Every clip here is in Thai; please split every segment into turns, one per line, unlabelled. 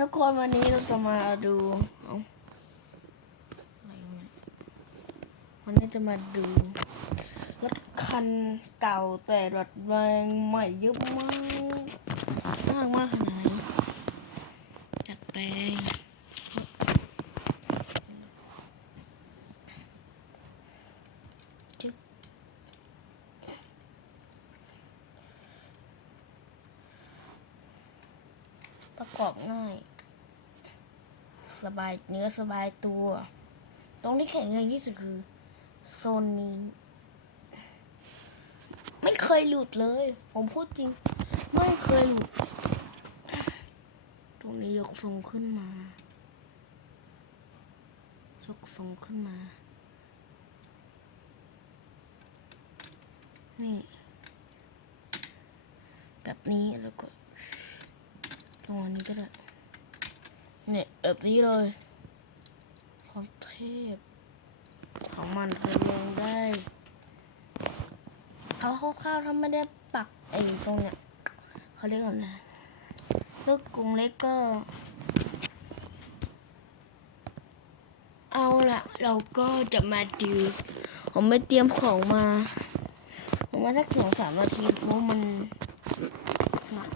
ทุกคนวันนี้เราจะมาดูเอาอวันนี้จะมาดูรถคันเก่าแต่รถแรงใหม่เยอะมากมากมากขนาดไหนจัดแปลงจึ๊บประกอบง่าย ส บายเนื้อสบายตัว ตรงที่แข็งแรงที่สุดคือ โซนนี้ ไม่เคยหลุดเลย ผมพูดจริง ไม่เคยหลุด ตรงนี้ยกทรงขึ้นมายกทรงขึ้นมา นี่ แบบนี้แล้วก็ตรงนี้ก็ได้ เนี่ยแบบนี้เลยความเทพ ของมันคือลงได้ เอาคร่าวๆถ้าไม่ได้ปักไอ้ตรงเนี้ยเขาเรียกว่าอะลูกกรงเล็กก็ เอาละเราก็จะมาดูผมไม่เตรียมของมา ผมว่าถ้าสองสามนาทีเพราะมันหนัก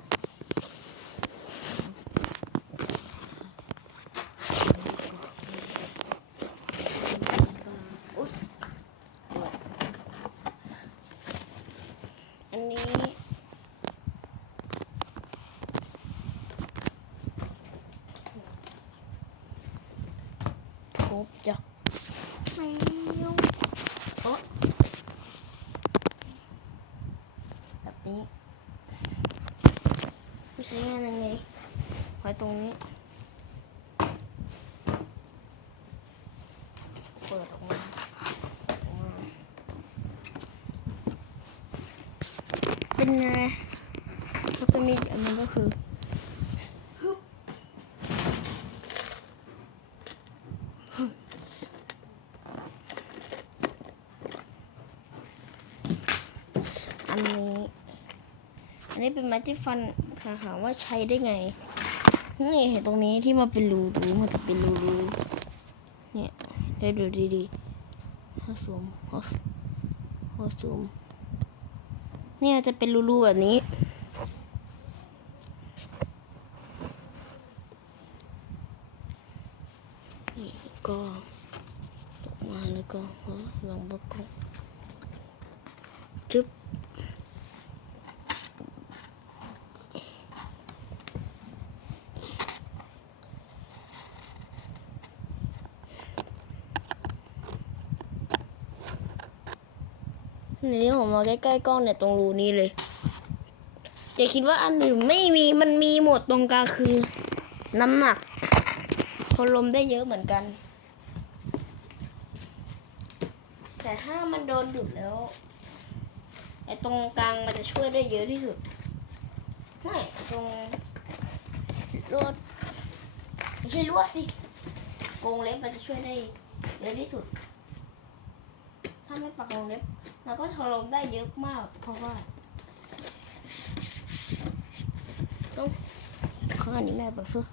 อุ๊ยอันนี้ ทุบจากแมวโอ๊ะแบบนี้ไม่ใช่งา นยังไงไว้ตรงนี้ เปิดออกมาเป็นไงก็จะมีอันนึงก็คืออันนี้ อันนี้เป็นไม้ที่ฟัน ถามว่าใช้ได้ไง นี่เห็นตรงนี้ที่มันเป็นรูรงนี้มันจะเป็นรูรูเนี่ยได้ดูดีๆถ้าซูมพอพอซูมเนี่ยจะเป็นรูๆแบบนี้ นี่ก็ตกมาแล้วก็ลองประก นี่ผมมาใกล้ๆกล้องเนี่ยตรงรูนี้เลย อย่าคิดว่าอันอื่นไม่มีมันมีหมดตรงกลางคือ น้ำหนักทนลมได้เยอะเหมือนกัน แต่ถ้ามันโดนดุดแล้วไอ้ตรงกลางมันจะช่วยได้เยอะที่สุดไม่ตรงลวดไม่ใช่ลวดสิกรงเล็บมันจะช่วยได้เยอะที่สุด ถ้าไม่ปักกรงเล็บ แล้วก็ทรมได้เยอะมาก เพราะว่าต้องข้างนี้แม่ปักซื้อ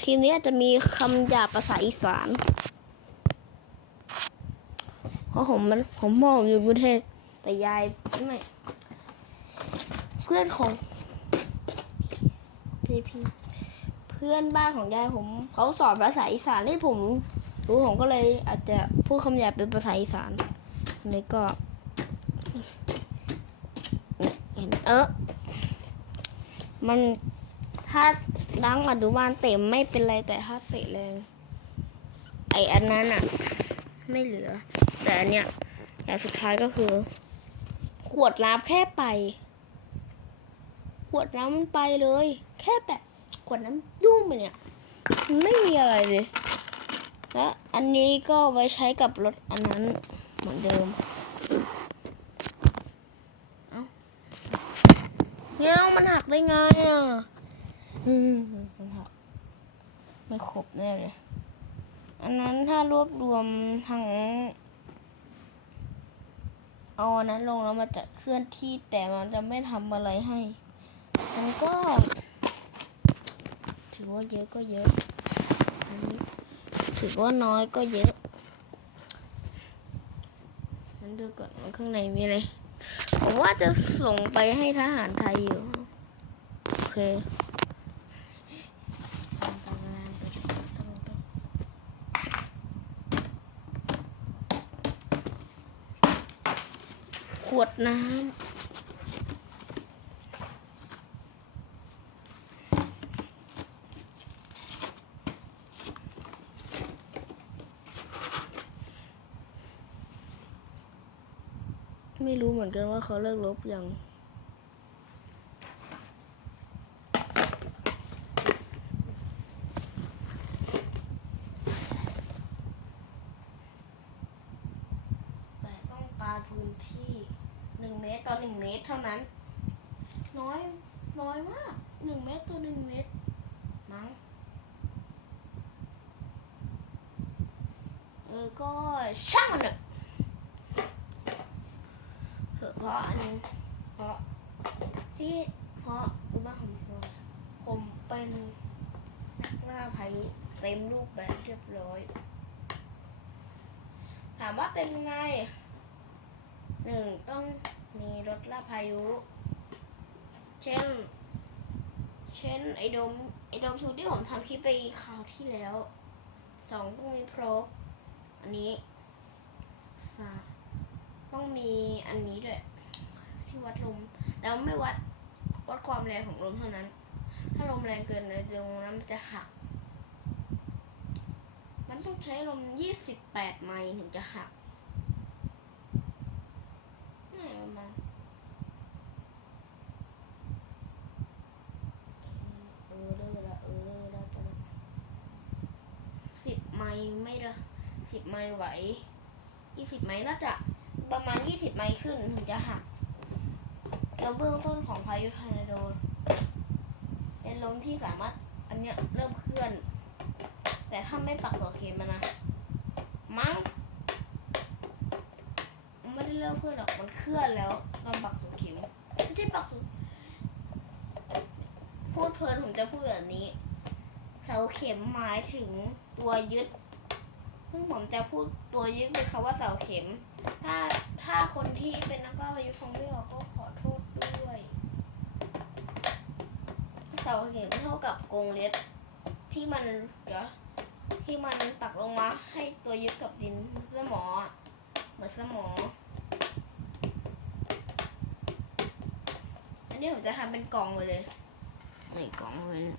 ทีนี้อาจจะมีคำหยาบภาษาอีสาน เพราะผมมันผมมองอยู่กรุงเทพแต่ยายไม่เพื่อนของพี่พี่เพื่อนบ้านของยายผมเขาสอนภาษาอีสานให้ผม รู้ผมก็เลยอาจจะพูดคำหยาบเป็นภาษาอีสานอันนี้ก็เห็นเออมันถ้าดังอนุบาลเตะไม่เป็นไรแต่ถ้าเตะแรงไออันนั้นอะไม่เหลือ แต่อันเนี้ยอย่างสุดท้ายก็คือ ขวดน้ำแค่ไป ขวดน้ำมันไปเลย แค่แบบขวดน้ำยุ่งไปเนี่ยไม่มีอะไรเลย และอันนี้ก็ไว้ใช้กับรถอันนั้นเหมือนเดิมเอ้าเนี่ยมันหักได้ไงอะมันหักไม่ครบแน่เลย อันนั้นถ้ารวบรวมทั้งเอาอันนั้นลงแล้วมันจะเคลื่อนที่แต่มันจะไม่ทำอะไรให้ มันก็ ถือว่าเยอะก็เยอะ ถือว่าน้อยก็เยอะงั้นดูก่อนว่าข้างในมีอะไรผมว่าจะส่งไปให้ทหารไทยอยู่ โอเคขวดน้ำ ไม่รู้เหมือน กันว่าเขาเลิกลบยังแต่ต้องการพื้นที่หนึ่งเมตรต่อหนึ่งเมตรเท่านั้น น้อยน้อยมากหนึ่งเมตรต่อหนึ่งเมตรมั้งเออก็ช่างมันเถอะเถอะเพราะอันนี้เพราะที่เพราะรู้บ้าผมเพาะผมเป็นนักล่าพายุเต็มรูปแบบเรียบร้อย ถามว่าเป็นยังไงหนึ่งต้องมีรถล่าพายุ เช่น เช่นไอโดมไอโดมชูที่ผมทำคลิปไปคราวที่แล้วสองต้องมีโพรบอันนี้สามต้องมีอันนี้ด้วย ที่วัดลม แล้วไม่วัดวัดความแรงของลมเท่านั้น ถ้าลมแรงเกินในตรงนั้นมันจะหัก มันต้องใช้ลม 28 ไมล์ถึงจะหักนี่ประมาณเออเลิกละเออเลิกละจะสิบไมล์ไม่ละสิบไมล์ไหวยี่สิบไมล์น่าจะประมาณยี่สิบไมล์ขึ้นถึงจะหัก แล้วเบื้องต้นของพายุทอร์นาโดเป็นลมที่สามารถอันเนี้ยเริ่มเคลื่อน แต่ถ้าไม่ปักหัวเข็มมันนะมั้งไม่ได้เลิกเคลื่อนหรอกมันเคลื่อนแล้วตอนปักหัวเข็มไม่ใช่ปักหัวพูดเพลินผมจะพูดแบบนี้เสาเข็มหมายถึงตัวยึดซึ่งผมจะพูดตัวยึดเป็นคำว่าเสาเข็ม ถ้าถ้าคนที่เป็นนักล่าพายุฟังไม่ออกก็ขอโทษด้วย เสาเข็มเท่ากับกรงเล็บที่มันเดี๋ยวที่มันปักลงมาให้ตัวยึดกับดินสมอเหมือนสมอ อันนี้ผมจะทำเป็นกล่องเลยเลย ไม่กล่องเลยเนี่ย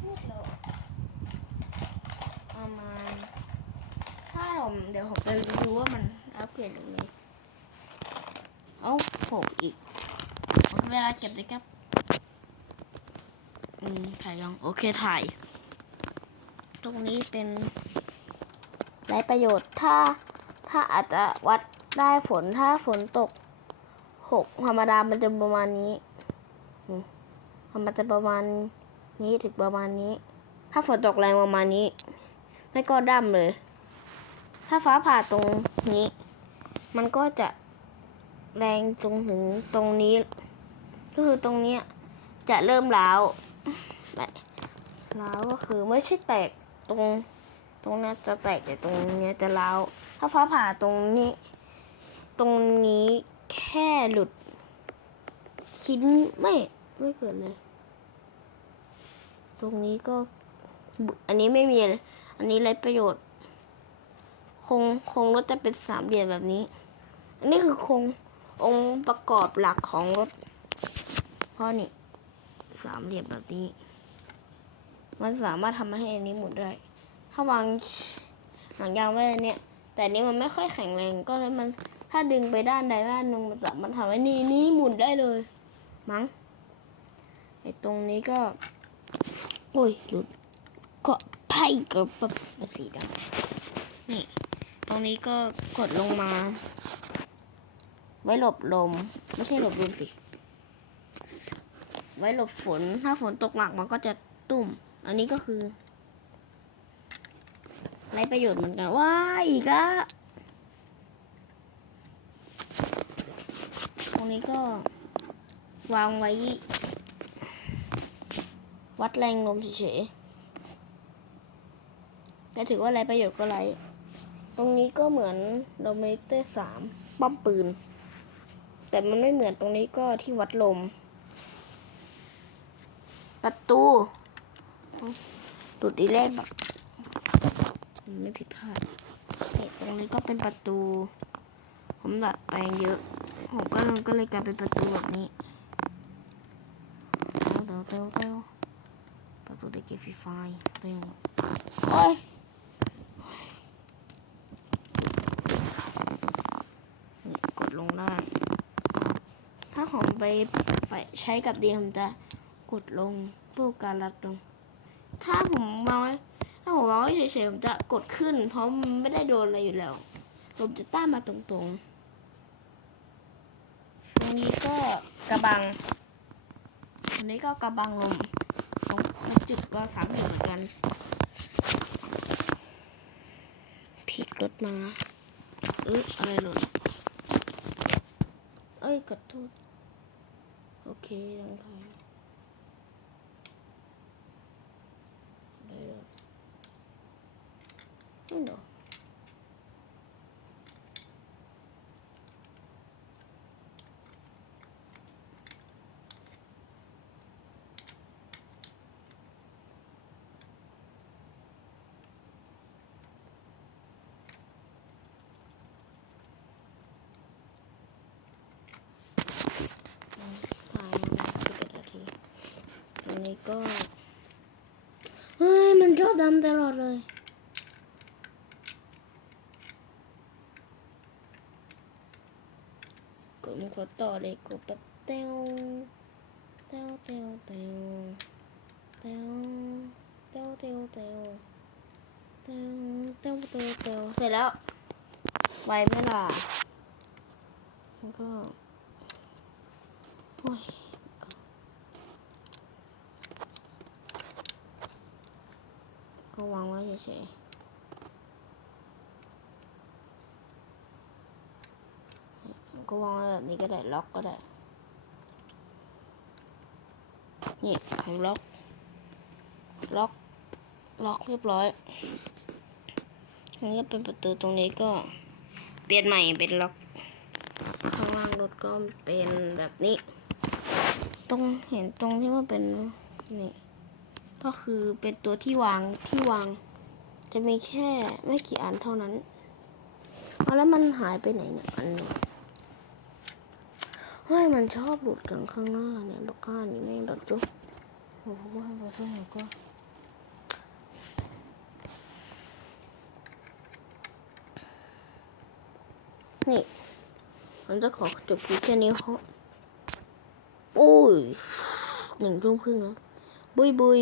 พูดแล้วประมาณถ้าผมเดี๋ยวผมจะดูว่ามันอัปเกรดยังไงเอาโผล่อีก เวลาเก็บเลยครับ อืม ถ่ายยัง โอเคถ่าย ตรงนี้เป็นไรประโยชน์ ถ้า ถ้าอาจจะวัดได้ฝน ถ้าฝนตกหกธรรมดา มันจะประมาณนี้อืมมันจะประมาณนี้ถึงประมาณนี้ ถ้าฝนตกแรงประมาณนี้ ไม่ก็ดั้มเลย ถ้าฟ้าผ่าตรงนี้ มันก็จะแรงจนถึงตรงนี้ ก็คือตรงนี้จะเริ่มร้าวแบบร้าวก็คือไม่ใช่แตกตรง ตรงนั้จะแตกแต่ตรงนี้จะร้าวถ้าฟ้าผ่าตรงนี้ ตรงนี้แค่หลุดชิ้นไม่ไม่เกิดเลย ตรงนี้ก็ อันนี้ไม่มีเลยอันนี้ไรประโยชน์ คงคงรถจะเป็นสามเหลี่ยมแบบนี้ อันนี้คือคงองค์ประกอบหลักของรถ เพราะนี่สามเหลี่ยมแบบนี้ มันสามารถทำให้อันนี้หมุนได้ ถ้าวางหางยางไว้เนี่ย แต่นี้มันไม่ค่อยแข็งแรงก็เลยมันถ้าดึงไปด้านใดด้านหนึ่งมันสามารถทำให้นี่นี่หมุนได้เลย มั้งไอตรงนี้ก็ โอ้ยหลุดก็ไพ่กับแบบสีดำนี่ ตรงนี้ก็กดลงมา ไว้หลบลม ไม่ใช่หลบลมสิ ไว้หลบฝน ถ้าฝนตกหนักมันก็จะตุ่ม อันนี้ก็คือไรประโยชน์เหมือนกัน ว้าอีกแล้วตรงนี้ก็วางไว้ วัดแรงลมเฉยๆแต่ถือว่าไรประโยชน์ก็ไร ตรงนี้ก็เหมือนโดมิเตอร์สามป้อมปืน แต่มันไม่เหมือนตรงนี้ก็ที่วัดลม ประตูดูดอีแรกแบบไม่ผิดพลาดตรงนี้ก็เป็นประตู ผมดัดแปลงเยอะ ผมก็เลยก็เลยกลายเป็นประตูแบบนี้เต้าเต้าเต้าเต้าประตูได้เก็บฟีไฟเต้าโอ้ยกดลงได้ ถ้าของไปใช้กับดีผมจะ กดลงพื่อการรัดลง ถ้าผมวางไว้ถ้าผมวางไว้เฉยๆผมจะกดขึ้น เพราะมันไม่ได้โดนอะไรอยู่แล้ว ผมจะต้านมาตรงๆ ตรงนี้ก็กระบัง ตรงนี้ก็กระบังลมตรงตรงจุดก็สามเหลี่ยมเหมือนกันพลิกรถมาเอ๊ะอะไรหล่นเอ้ยกดโทษโอเคลองทาย จริงเหรอก็เฮ้ย มันชอบดำตลอดเลย ขอต่อเลยกดแบบเต้วเต้วเต้วเต้วเต้วเต้วเต้วเต้วเต้วเต้วเต้วเต้วเสร็จแล้วไวไหมล่ะแล้วก็โอ้ยก็วางไว้เฉยๆ ก็วางแบบนี้ก็ได้ล็อกก็ได้นี่ผมล็อก ล็อก ล็อกเรียบร้อยอันนี้เป็นประตูตรงนี้ก็ เปลี่ยนใหม่เป็นล็อกข้างล่างรถก็เป็นแบบนี้ ตรงเห็นตรงที่ว่าเป็นนี่ก็คือเป็นตัวที่วางที่วาง จะมีแค่ไม่กี่อันเท่านั้น แล้วมันหายไปไหนเนี่ยอันหนึง ฮ้ยมันชอบหลุดกันข้างหน้าเนี่ยบักก้านี่แม่งแบบจุ๊บโอ้โหว่าไปซะหน่อยก็นี่ผมจะขอจบคลิปแค่นี้เพราะโอ้ยหนึ่งทุ่มครึ่งแล้วบุยบุย